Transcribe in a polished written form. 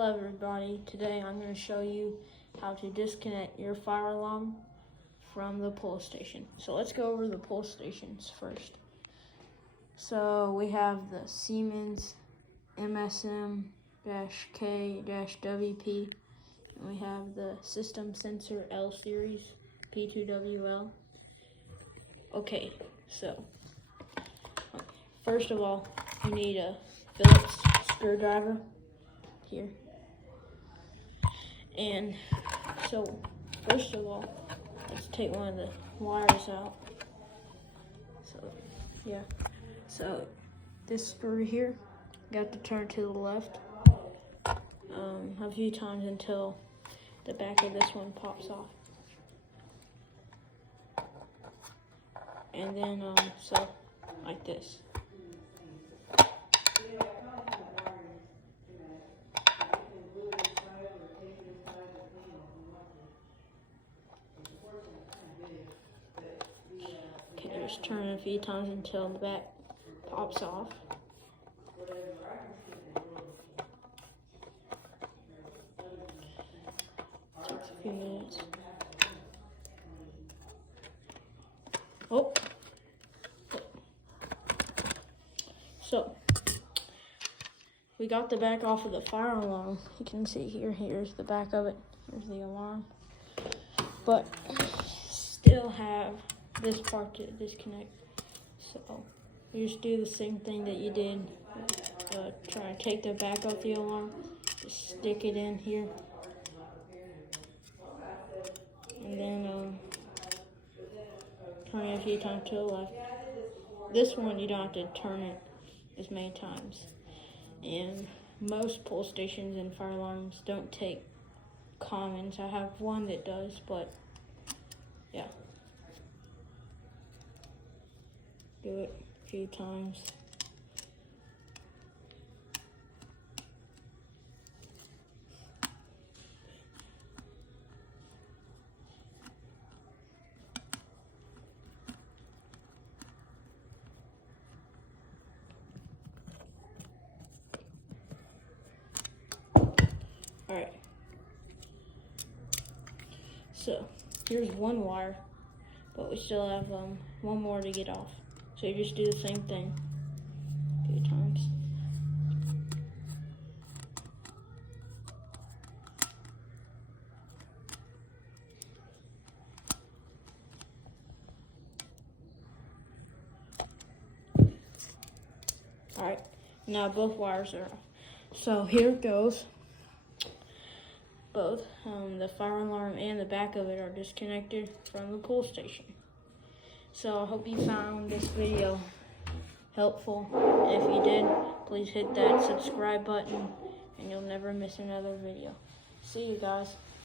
Hello everybody, today I'm going to show you how to disconnect your fire alarm from the pull station. So let's go over the pull stations first. So we have the Siemens MSM-K-WP, and we have the System Sensor L Series P2WL. Okay, so first of all, you need a Phillips screwdriver here. And so first of all, let's take one of the wires out. So this screw here, got to turn to the left a few times until the back of this one pops off. And then so like this. Okay, just turn it a few times until the back pops off. Takes a few minutes. Oh. So we got the back off of the fire alarm. You can see here's the back of it. Here's the alarm. But still have this part to disconnect. So you just do the same thing that you did. Try to take the back off the alarm. Just stick it in here. And then turn it a few times to the left. This one you don't have to turn it as many times. And most pull stations and fire alarms don't take commons. I have one that does, but yeah. Do it a few times. Alright. So here's one wire, but we still have one more to get off. So you just do the same thing a few times. Alright, now both wires are off. So here it goes. Both the fire alarm and the back of it are disconnected from the pull station. So I hope you found this video helpful. If you did, please hit that subscribe button and you'll never miss another video. See you guys.